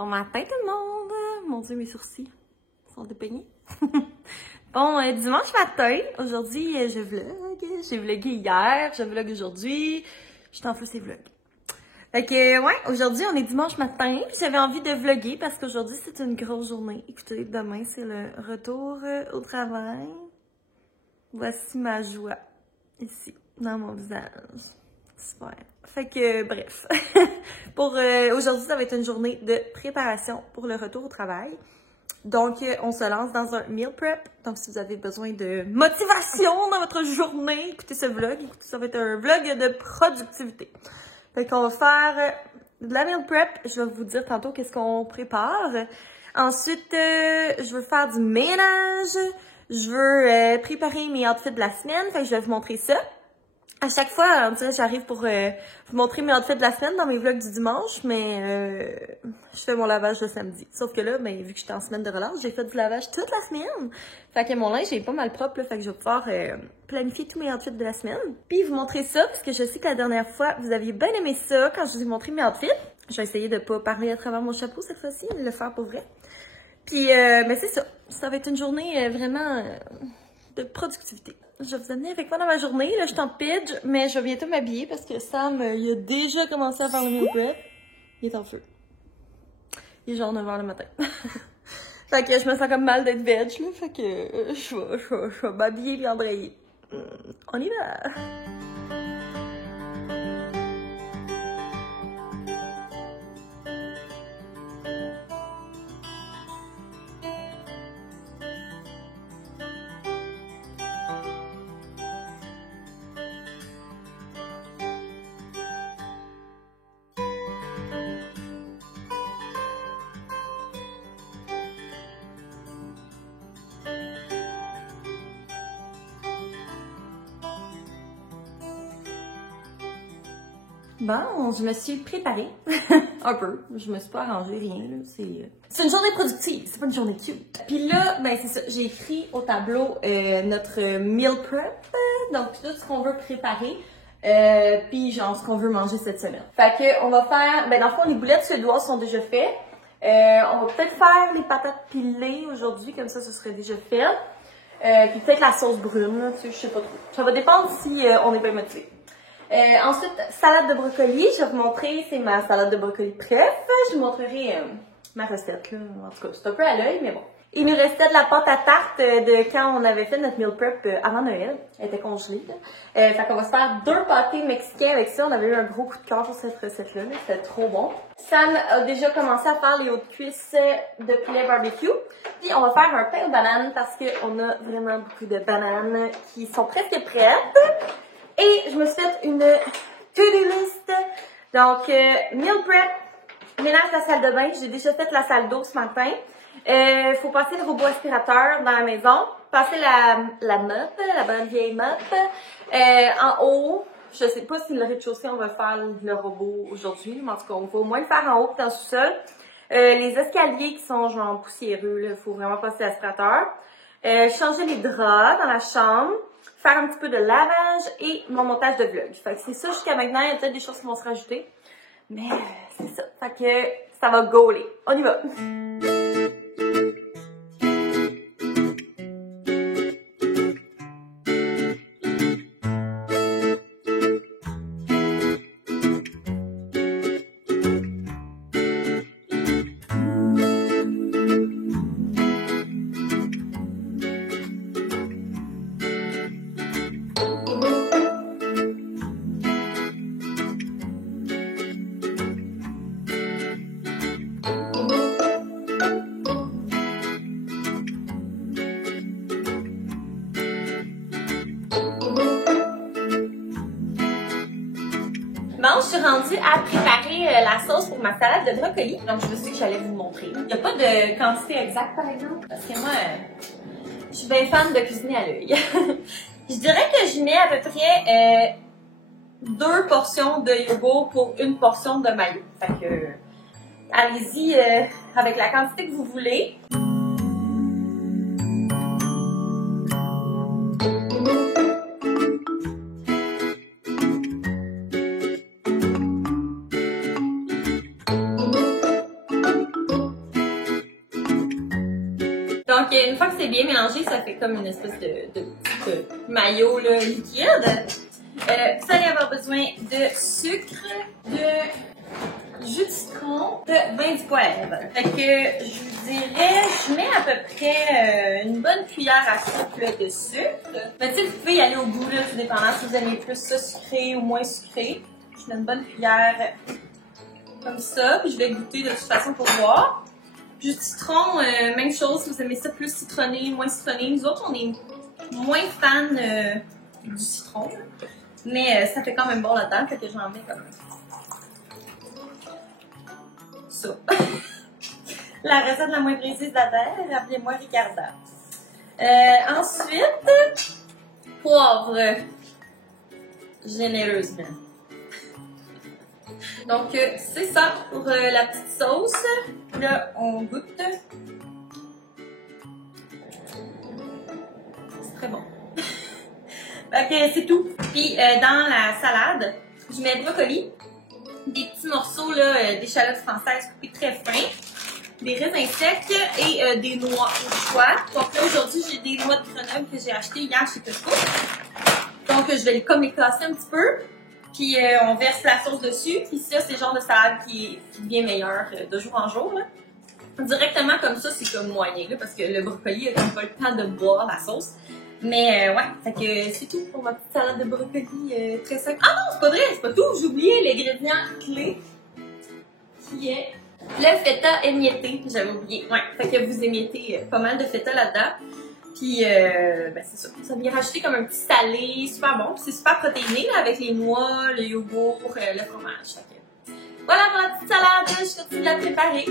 Bon matin tout le monde! Mon Dieu, mes sourcils sont dépeignés. Bon, dimanche matin, aujourd'hui, je vlog. J'ai vlogué hier, je vlog aujourd'hui. Je t'en fous ces vlogs. Fait que, ouais, aujourd'hui, on est dimanche matin. J'avais envie de vlogger parce qu'aujourd'hui, c'est une grosse journée. Écoutez, demain, c'est le retour au travail. Voici ma joie, ici, dans mon visage. Super. Fait que, bref. Pour aujourd'hui, ça va être une journée de préparation pour le retour au travail. Donc, on se lance dans un meal prep. Donc, si vous avez besoin de motivation dans votre journée, écoutez ce vlog. Écoutez, ça va être un vlog de productivité. Fait qu'on va faire de la meal prep. Je vais vous dire tantôt qu'est-ce qu'on prépare. Ensuite, je veux faire du ménage. Je veux préparer mes outfits de la semaine. Fait que je vais vous montrer ça. À chaque fois, on dirait que j'arrive pour vous montrer mes outfits de la semaine dans mes vlogs du dimanche, mais je fais mon lavage le samedi. Sauf que là, ben, vu que j'étais en semaine de relâche, j'ai fait du lavage toute la semaine. Fait que mon linge est pas mal propre, là, fait que je vais pouvoir planifier tous mes outfits de la semaine. Puis vous montrer ça, parce que je sais que la dernière fois, vous aviez bien aimé ça quand je vous ai montré mes outfits. Je vais essayer de pas parler à travers mon chapeau cette fois-ci, mais le faire pour vrai. Puis, ben c'est ça. Ça va être une journée vraiment de productivité. Je vais vous amener avec moi dans ma journée. Là, je suis en pidge, mais je vais bientôt m'habiller parce que Sam, il a déjà commencé à faire le meal prep. Il est en feu. Il est genre 9h le matin. Fait que je me sens comme mal d'être veg, là. Fait que je vais m'habiller et embrayer. On y va! Bon, je me suis préparée. Un peu. Je me suis pas arrangée, rien, là. C'est une journée productive, c'est pas une journée cute. Puis là, ben c'est ça, j'ai écrit au tableau notre meal prep. Donc, tout ce qu'on veut préparer. Puis genre, ce qu'on veut manger cette semaine. Fait que, on va faire, ben dans le fond, les boulettes suédoises sont déjà faites. On va peut-être faire les patates pilées aujourd'hui, comme ça, ce serait déjà fait. Puis peut-être la sauce brune, là, tu sais, je sais pas trop. Ça va dépendre si on est bien motivé. Ensuite, salade de brocoli. Je vais vous montrer, c'est ma salade de brocoli préf. Je vous montrerai ma recette, là. En tout cas, c'est un peu à l'œil, mais bon. Il nous restait de la pâte à tarte de quand on avait fait notre meal prep avant Noël. Elle était congelée, là. Fait qu'on va se faire 2 pâtés mexicains avec ça. On avait eu un gros coup de cœur sur cette recette-là. C'était trop bon. Sam a déjà commencé à faire les hautes cuisses de poulet barbecue. Puis on va faire un pain aux bananes parce qu'on a vraiment beaucoup de bananes qui sont presque prêtes. Et je me suis fait une to-do list. Donc, meal prep, ménage de la salle de bain. J'ai déjà fait la salle d'eau ce matin. Faut passer le robot aspirateur dans la maison. Passer la mop, la bonne vieille mop. En haut, je sais pas si le rez-de-chaussée, on va faire le robot aujourd'hui. Mais en tout cas, on va au moins le faire en haut et dans le sous-sol. Les escaliers qui sont genre poussiéreux, il faut vraiment passer l'aspirateur. Changer les draps dans la chambre. Faire un petit peu de lavage et mon montage de vlog. Fait que c'est ça jusqu'à maintenant. Il y a peut-être des choses qui vont se rajouter. Mais c'est ça. Fait que ça va gauler. On y va. Bon, je suis rendue à préparer la sauce pour ma salade de brocoli. Donc, je me suis dit que j'allais vous montrer. Il n'y a pas de quantité exacte, par exemple. Parce que moi, je suis bien fan de cuisiner à l'œil. Je dirais que je mets à peu près 2 portions de yogourt pour 1 portion de mayo. Fait que, allez-y avec la quantité que vous voulez. Donc, une fois que c'est bien mélangé, ça fait comme une espèce de petit maillot là, liquide. Vous allez avoir besoin de sucre, de jus de citron, de vin du poivre. Fait que je vous dirais, je mets à peu près une bonne cuillère à soupe là, de sucre. Mais tu sais, vous pouvez y aller au goût, là, tout dépendant si vous aimez plus ça sucré ou moins sucré. Je mets une bonne cuillère comme ça, puis je vais goûter de toute façon pour voir. Jus de citron, même chose, si vous aimez ça plus citronné, moins citronné. Nous autres, on est moins fans du citron, mais ça fait quand même bon là-dedans, fait que j'en mets comme ça. La recette la moins précise de la terre, appelez-moi Ricarda. Ensuite, poivre, généreusement. Donc, c'est ça pour la petite sauce. Là, on goûte. C'est très bon. Donc, c'est tout. Puis, dans la salade, je mets brocoli, des petits morceaux d'échalotes françaises coupées très fins, des raisins secs et des noix au choix. Donc là, aujourd'hui, j'ai des noix de Grenoble que j'ai achetées hier chez Costco. Donc, je vais comme les casser un petit peu. Puis on verse la sauce dessus. Puis ça, c'est le genre de salade qui est bien meilleur de jour en jour. Là. Directement comme ça, c'est comme moyen. Là, parce que le brocoli a comme pas le temps de boire la sauce. Mais ouais, fait que c'est tout pour ma petite salade de brocoli très simple. Ah non, c'est pas vrai, c'est pas tout. J'ai oublié l'ingrédient clé qui est le feta émietté. J'avais oublié. Ouais, fait que vous émiettez pas mal de feta là-dedans. Puis, ben c'est ça. Ça vient rajouter comme un petit salé, super bon. Puis c'est super protéiné là, avec les noix, le yogourt, le fromage. Que... Voilà pour la petite salade. Je continue de la préparer.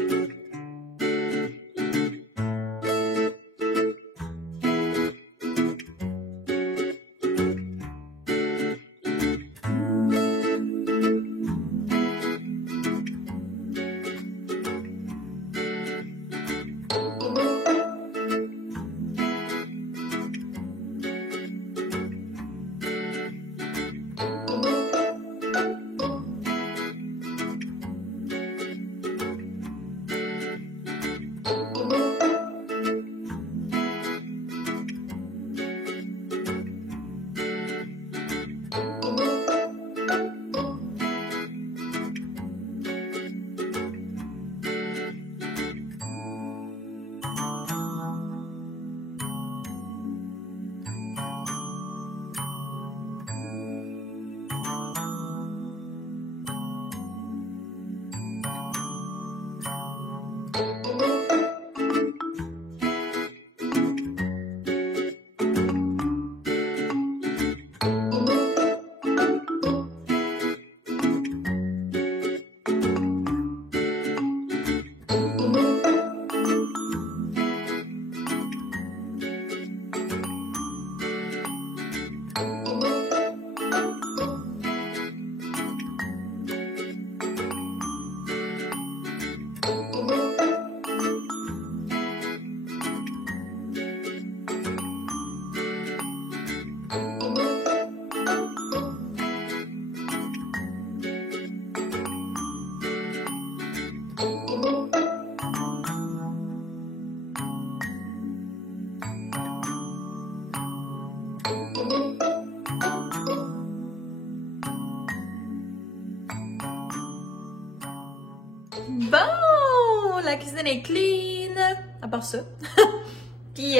Bon, la cuisine est clean, à part ça. Puis,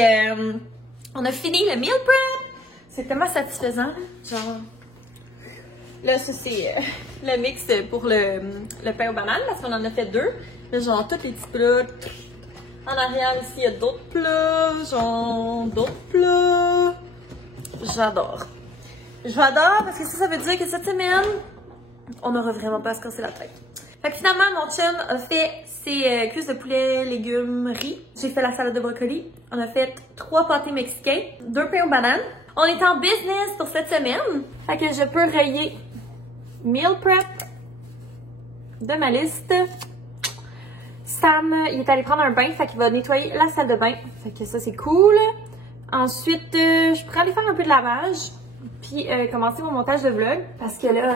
on a fini le meal prep. C'est tellement satisfaisant. Genre, là, ça, c'est le mix pour le pain aux bananes, parce qu'on en a fait 2. Là, genre, tous les petits plats. En arrière, ici, il y a d'autres plats. Genre, d'autres plats. J'adore. J'adore parce que ça veut dire que cette semaine, on n'aura vraiment pas à se casser la tête. Fait que finalement, mon chum a fait ses cuisses de poulet, légumes, riz. J'ai fait la salade de brocoli. On a fait 3 pâtés mexicains, 2 pains aux bananes. On est en business pour cette semaine. Fait que je peux rayer meal prep de ma liste. Sam, il est allé prendre un bain, fait qu'il va nettoyer la salle de bain. Fait que ça, c'est cool. Ensuite, je pourrais aller faire un peu de lavage. Puis commencer mon montage de vlog. Parce que là...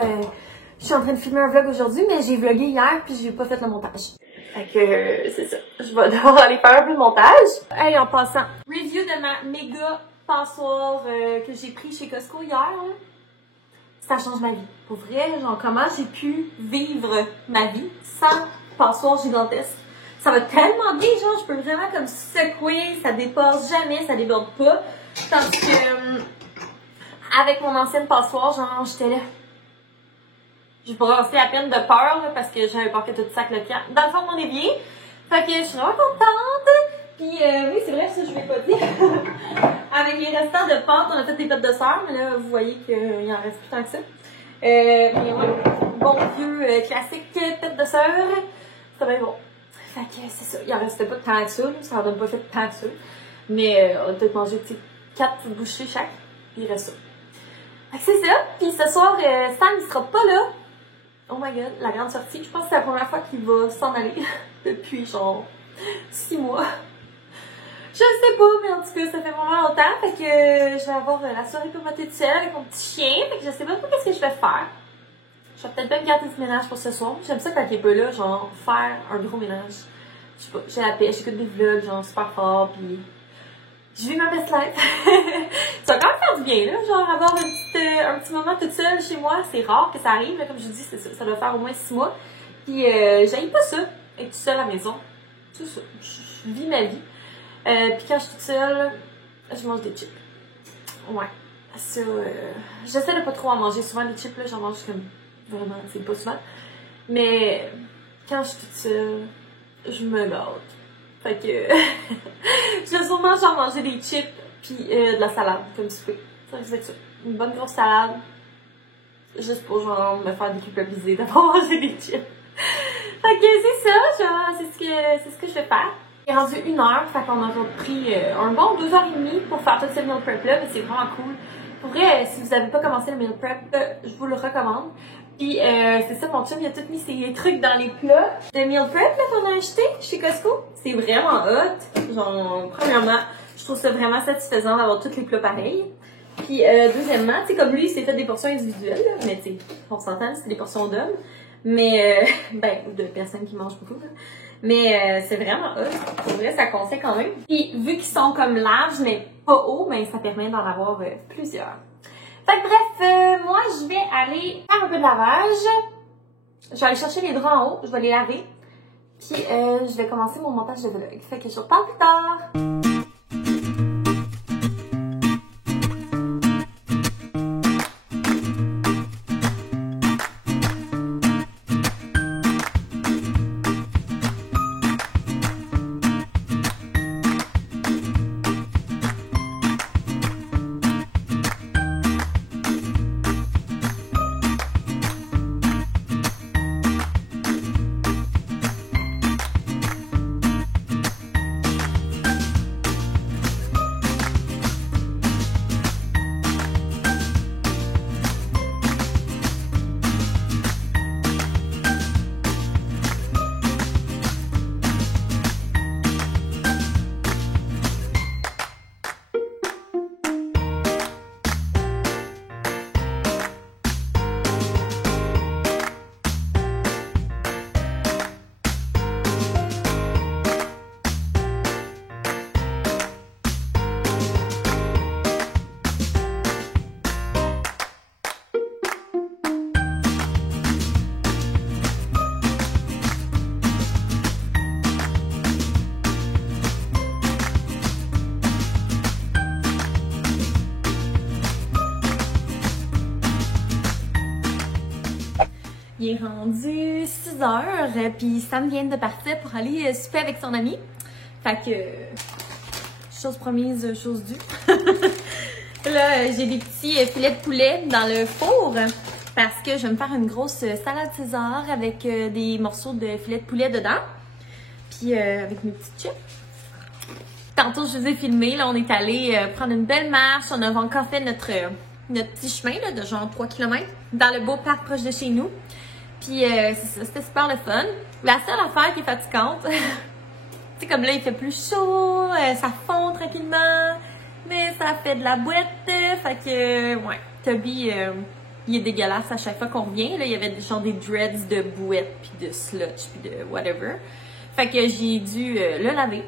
je suis en train de filmer un vlog aujourd'hui, mais j'ai vlogué hier puis j'ai pas fait le montage. Fait que c'est ça. Je vais devoir aller faire un peu de montage. Hey, en passant, review de ma méga passoire que j'ai pris chez Costco hier. Là. Ça change ma vie. Pour vrai, genre comment j'ai pu vivre ma vie sans passoire gigantesque. Ça va tellement bien, genre je peux vraiment comme secouer, ça dépasse jamais, ça déborde pas. Tandis que avec mon ancienne passoire, genre j'étais là. Je brassais à peine de peur là, parce que j'avais peur que tout sac le camp dans le fond de mon évier. Fait que je suis vraiment contente. Puis oui, c'est vrai, ça je l'ai pas dit. Avec les restants de pâtes, on a fait des pâtes de sœur, mais là vous voyez qu'il en reste plus tant que ça. Mais ouais, bon vieux classique pâtes de sœur. C'est bien bon. Fait que c'est ça. Il en restait pas tant que ça, ça en donne pas fait tant que ça. Mais on a peut-être mangé 4 bouchées chaque. Puis il reste ça. Fait que c'est ça. Puis ce soir, Sam il sera pas là. Oh my god, la grande sortie. Je pense que c'est la première fois qu'il va s'en aller depuis genre 6 mois. Je sais pas, mais en tout cas, ça fait vraiment longtemps. Fait que je vais avoir la soirée pour toute seule avec mon petit chien. Fait que je sais même pas qu'est-ce que je vais faire. Je vais peut-être même garder du ménage pour ce soir. J'aime ça quand il est pas là, genre faire un gros ménage. Je sais pas, j'ai la paix, j'écoute des vlogs genre super fort, pis je vis ma best life. Ça va quand même faire du bien, là, genre avoir un petit moment toute seule chez moi. C'est rare que ça arrive, là, comme je vous dis, ça doit faire au moins 6 mois. Puis j'aille pas ça, être toute seule à la maison. C'est ça, je vis ma vie. Puis quand je suis toute seule, je mange des chips. Ouais, ça, j'essaie de pas trop en manger. Souvent des chips, là, j'en mange comme vraiment, c'est pas souvent. Mais quand je suis toute seule, je me gâte. Fait que je vais sûrement genre manger des chips puis de la salade comme souper. Ça risque d'être ça. Une bonne grosse salade. Juste pour genre me faire déculpabiliser d'avoir mangé des chips. Fait que c'est ça, genre c'est ce que je vais faire. Il est rendu 1h, fait qu'on aura pris un bon 2h30 pour faire tout ce meal prep là, mais c'est vraiment cool. Pour vrai, si vous n'avez pas commencé le meal prep, je vous le recommande. Puis c'est ça, mon chum il a tout mis ses trucs dans les plats de meal prep là qu'on a acheté chez Costco. C'est vraiment hot. Genre, premièrement, je trouve ça vraiment satisfaisant d'avoir tous les plats pareils. Puis deuxièmement, tu sais, comme lui, il s'est fait des portions individuelles, là, mais tu sais, on s'entend, c'est des portions d'hommes. Mais, ben, de personnes qui mangent beaucoup, là. Mais c'est vraiment hot. Pour vrai, ça conseille quand même. Puis vu qu'ils sont comme larges, mais pas hauts, ben ça permet d'en avoir plusieurs. Fait que bref, moi je vais aller faire un peu de lavage. Je vais aller chercher les draps en haut, je vais les laver. Puis je vais commencer mon montage de vlog. Fait que je vous reparle plus tard. Il est rendu 6h, puis Sam vient de partir pour aller souper avec son ami. Fait que, chose promise, chose due. Là, j'ai des petits filets de poulet dans le four parce que je vais me faire une grosse salade César avec des morceaux de filet de poulet dedans. Puis avec mes petites chips. Tantôt, je vous ai filmé, là, on est allé prendre une belle marche. On a encore fait notre petit chemin là, de genre 3 km dans le beau parc proche de chez nous. Puis c'était super le fun. La seule affaire qui est fatigante, tu sais, comme là, il fait plus chaud, ça fond tranquillement, mais ça fait de la boîte. Fait que, ouais, Toby, il est dégueulasse à chaque fois qu'on revient. Là, il y avait genre des dreads de bouette, puis de sludge, puis de whatever. Fait que j'ai dû le laver.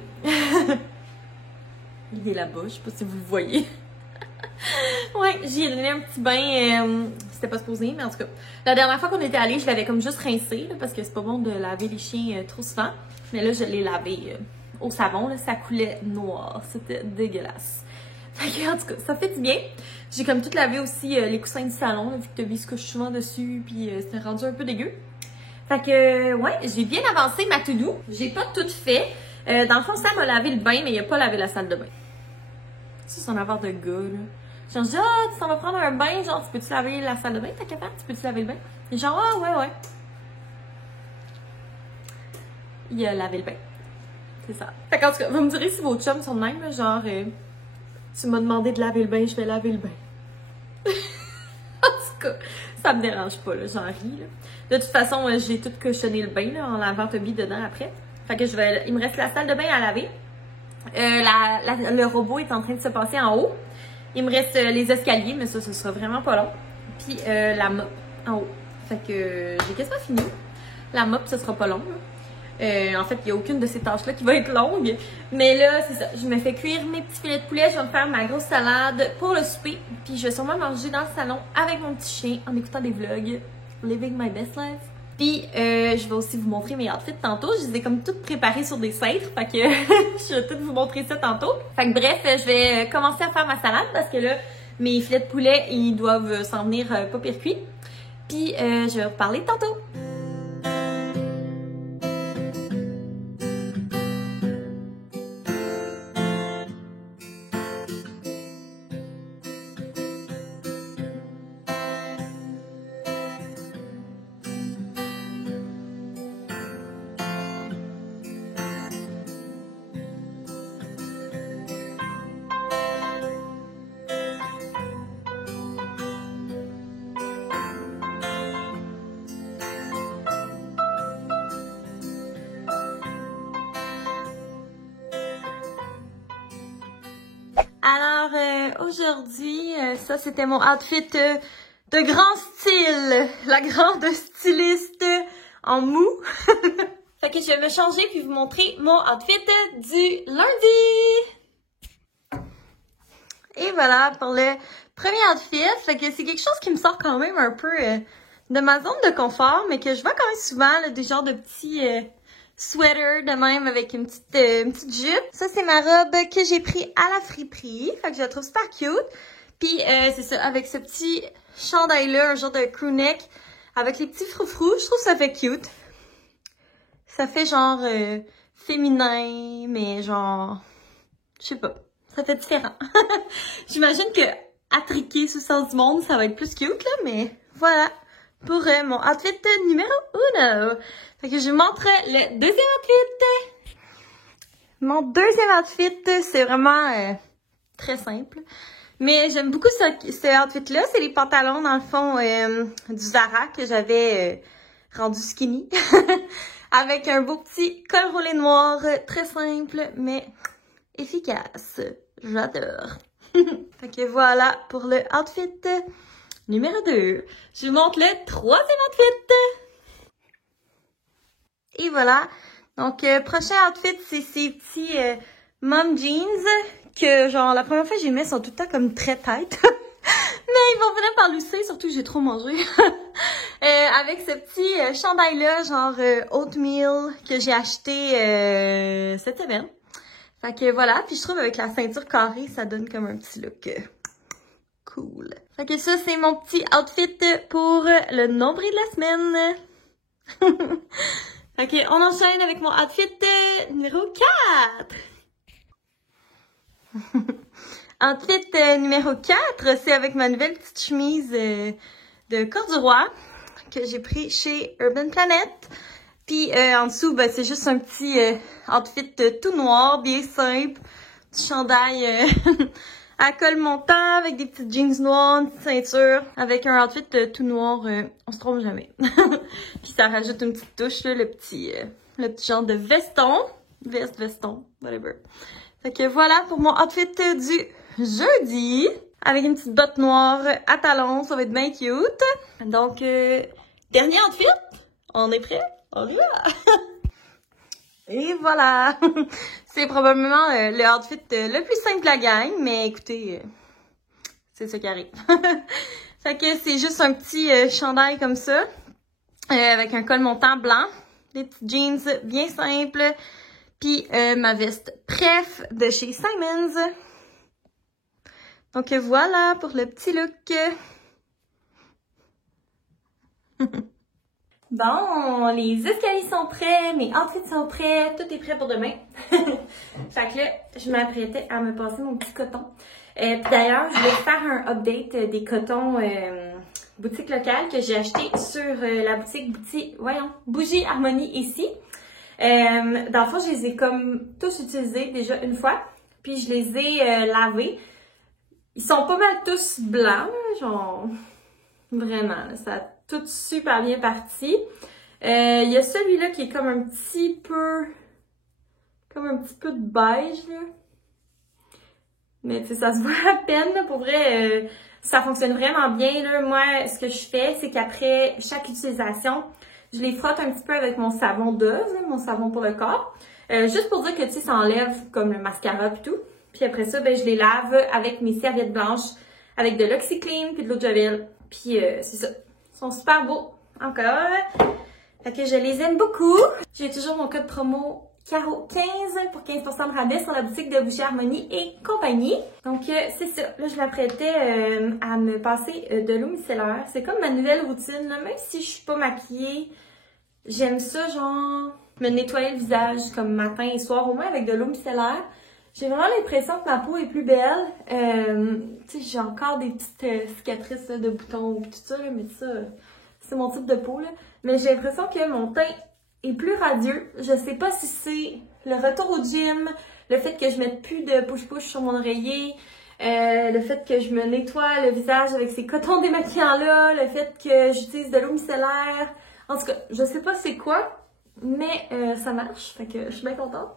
Il est là-bas, je sais pas si vous le voyez. Ouais, j'ai donné un petit bain, c'était pas supposé, mais en tout cas, la dernière fois qu'on était allé, je l'avais comme juste rincé, là, parce que c'est pas bon de laver les chiens trop souvent. Mais là, je l'ai lavé au savon, là, ça coulait noir, c'était dégueulasse. Fait que, en tout cas, ça fait du bien. J'ai comme tout lavé aussi les coussins du salon, là, vu que Toby se couche souvent dessus, puis c'était rendu un peu dégueu. Fait que, ouais, j'ai bien avancé ma to-do. J'ai pas tout fait. Dans le fond, Sam a lavé le bain, mais il a pas lavé la salle de bain. Ça, c'est un affaire de gars, là. Genre, je dis, ah, tu t'en vas prendre un bain, genre, tu peux-tu laver la salle de bain? T'as capable? Tu peux-tu laver le bain? Et genre, ah, ouais. Il a lavé le bain. C'est ça. Fait qu'en tout cas, vous me direz si vos chums sont de même, là, genre, tu m'as demandé de laver le bain, je vais laver le bain. En tout cas, ça me dérange pas, là, j'en ris, là. De toute façon, j'ai tout cochonné le bain, là, en lavant Toby dedans après. Fait que il me reste la salle de bain à laver. Le robot est en train de se passer en haut. Il me reste les escaliers, mais ça sera vraiment pas long. Puis la mop en haut. Fait que j'ai quasiment fini. La mop, ça sera pas long. En fait, il n'y a aucune de ces tâches-là qui va être longue. Mais là, c'est ça. Je me fais cuire mes petits filets de poulet. Je vais me faire ma grosse salade pour le souper. Puis je vais sûrement manger dans le salon avec mon petit chien en écoutant des vlogs. Living my best life. Puis, je vais aussi vous montrer mes outfits tantôt. Je les ai comme toutes préparées sur des cintres. Fait que je vais tout vous montrer ça tantôt. Fait que bref, je vais commencer à faire ma salade parce que là, mes filets de poulet, ils doivent s'en venir pas pire cuits. Puis, je vais vous parler tantôt. Alors, aujourd'hui, ça c'était mon outfit de grand style. La grande styliste en mou. Fait que je vais me changer puis vous montrer mon outfit du lundi. Et voilà pour le premier outfit. Fait que c'est quelque chose qui me sort quand même un peu de ma zone de confort, mais que je vois quand même souvent, là, des genres de petits sweater de même avec une petite jupe. Ça, c'est ma robe que j'ai pris à la friperie. Fait que je la trouve super cute. Puis, c'est ça, avec ce petit chandail-là, un genre de crew neck, avec les petits froufrous, je trouve que ça fait cute. Ça fait genre féminin, mais genre, je sais pas, ça fait différent. J'imagine que attriquer sous le sens du monde, ça va être plus cute, là, mais voilà. Pour mon outfit numéro 1. Fait que je vous montre le deuxième outfit. Mon deuxième outfit, c'est vraiment très simple. Mais j'aime beaucoup ce outfit-là. C'est les pantalons, dans le fond, du Zara que j'avais rendu skinny. Avec un beau petit col roulé noir, très simple, mais efficace. J'adore. Fait que voilà pour le outfit numéro 2. Je vous montre le troisième outfit. Et voilà. Donc, prochain outfit, c'est ces petits mom jeans que, genre, la première fois que j'ai mis, sont tout le temps comme très tight. Mais ils vont venir par l'usser, surtout que j'ai trop mangé. Avec ce petit chandail-là, genre oatmeal, que j'ai acheté cette semaine. Fait que voilà. Puis je trouve avec la ceinture carrée, ça donne comme un petit look cool. Fait que ça, c'est mon petit outfit pour le nombril de la semaine. Fait que on enchaîne avec mon outfit numéro 4. Outfit numéro 4, c'est avec ma nouvelle petite chemise de corduroy que j'ai pris chez Urban Planet. Puis en dessous, ben, c'est juste un petit outfit tout noir, bien simple. Petit chandail à col montant avec des petites jeans noires, une petite ceinture. Avec un outfit tout noir, on se trompe jamais. Puis ça rajoute une petite touche, là, le petit genre de veston. Veston, whatever. Fait que voilà pour mon outfit du jeudi. Avec une petite botte noire à talons, ça va être bien cute. Donc, dernier outfit. On est prêt? On y va! Et voilà! C'est probablement le outfit le plus simple de la gang, mais écoutez, c'est ça qui arrive. Fait que c'est juste un petit chandail comme ça, avec un col montant blanc, des petits jeans bien simples, puis ma veste Pref de chez Simons. Donc voilà pour le petit look. Bon, les escaliers sont prêts, mes outfits sont prêts, tout est prêt pour demain. Fait que là, je m'apprêtais à me passer mon petit coton. Puis d'ailleurs, je vais faire un update des cotons boutique locale que j'ai acheté sur la boutique Bougie Harmonie ici. Dans le fond, je les ai comme tous utilisés déjà une fois, puis je les ai lavés. Ils sont pas mal tous blancs, genre vraiment, là, ça a tout super bien parti. Il y a celui-là qui est comme un petit peu de beige, là. Mais tu sais, ça se voit à peine, là, pour vrai, ça fonctionne vraiment bien, là. Moi, ce que je fais, c'est qu'après chaque utilisation, je les frotte un petit peu avec mon savon Dove, là, mon savon pour le corps. Juste pour dire que, tu sais, ça enlève comme le mascara et tout. Puis après ça, ben, je les lave avec mes serviettes blanches, avec de l'OxyClean puis de l'eau de Javel. Puis c'est ça. Ils sont super beaux. Encore. Fait que je les aime beaucoup. J'ai toujours mon code promo CARO15 pour 15% de rabais sur la boutique de Bougie Harmonie et compagnie. Donc c'est ça. Là, je m'apprêtais à me passer de l'eau micellaire. C'est comme ma nouvelle routine, là. Même si je suis pas maquillée, j'aime ça, genre, me nettoyer le visage comme matin et soir, au moins avec de l'eau micellaire. J'ai vraiment l'impression que ma peau est plus belle. Tu sais, j'ai encore des petites cicatrices là, de boutons et tout ça, là, mais ça, c'est mon type de peau, là. Mais j'ai l'impression que mon teint est plus radieux. Je sais pas si c'est le retour au gym, le fait que je mette plus de push-push sur mon oreiller, le fait que je me nettoie le visage avec ces cotons démaquillants-là, le fait que j'utilise de l'eau micellaire. En tout cas, je sais pas c'est quoi, mais ça marche, fait que je suis bien contente.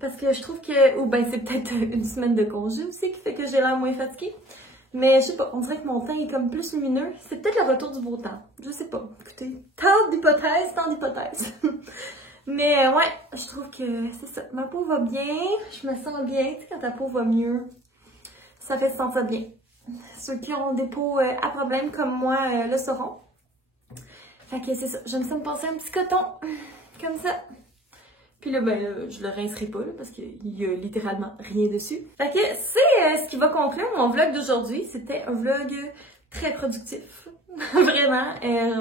Parce que je trouve que, ou ben c'est peut-être une semaine de congé aussi qui fait que j'ai l'air moins fatiguée. Mais je sais pas, on dirait que mon teint est comme plus lumineux. C'est peut-être le retour du beau temps. Je sais pas. Écoutez, tant d'hypothèses. Mais ouais, je trouve que c'est ça. Ma peau va bien, je me sens bien. Tu sais, quand ta peau va mieux, ça fait se sentir bien. Ceux qui ont des peaux à problème comme moi le sauront. Fait que c'est ça. J'aime ça me passer un petit coton. Comme ça. Puis là, ben là, je le rincerai pas, là, parce qu'il y a littéralement rien dessus. Fait que c'est ce qui va conclure mon vlog d'aujourd'hui. C'était un vlog très productif. Vraiment,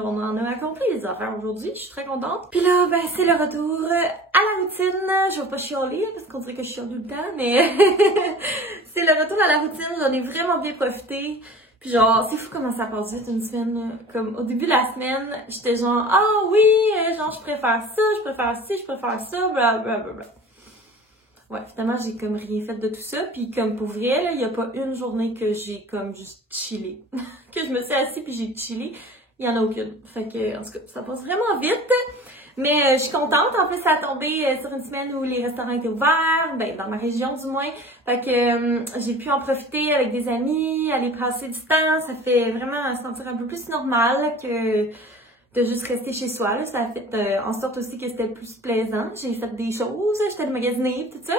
on en a accompli des affaires aujourd'hui. Je suis très contente. Puis là, ben c'est le retour à la routine. Je vais pas chialer, parce qu'on dirait que je chiale tout le temps, mais c'est le retour à la routine. J'en ai vraiment bien profité. Puis genre, c'est fou comment ça passe vite une semaine. Comme au début de la semaine, j'étais genre, ah oui, genre je préfère ça, je préfère ci, je préfère ça, blablabla. Ouais, finalement, j'ai comme rien fait de tout ça. Puis comme pour vrai, il y a pas une journée que j'ai comme juste chillé. Que je me suis assise puis j'ai chillé. Il y en a aucune. Fait que, en tout cas, ça passe vraiment vite. Mais je suis contente. En plus, ça a tombé sur une semaine où les restaurants étaient ouverts, ben dans ma région du moins. Fait que j'ai pu en profiter avec des amis, aller passer du temps. Ça fait vraiment se sentir un peu plus normal que de juste rester chez soi. Là. Ça a fait en sorte aussi que c'était plus plaisant. J'ai fait des choses, j'étais allée magasiner, tout ça.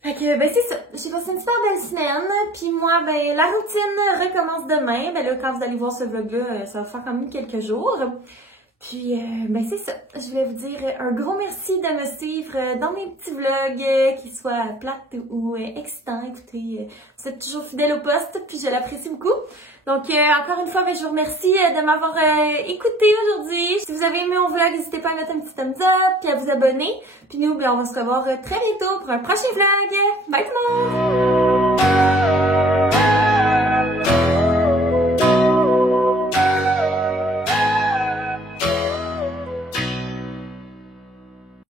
Fait que, ben c'est ça. J'ai passé une super belle semaine. Puis moi, ben la routine recommence demain. Ben là, quand vous allez voir ce vlog-là, ça va faire quand même quelques jours. Puis, ben c'est ça. Je voulais vous dire un gros merci de me suivre dans mes petits vlogs, qu'ils soient plates ou excitants. Écoutez, vous êtes toujours fidèles au poste, puis je l'apprécie beaucoup. Donc, encore une fois, ben, je vous remercie de m'avoir écouté aujourd'hui. Si vous avez aimé mon vlog, n'hésitez pas à mettre un petit thumbs up, puis à vous abonner. Puis nous, ben, on va se revoir très bientôt pour un prochain vlog. Bye tout le monde!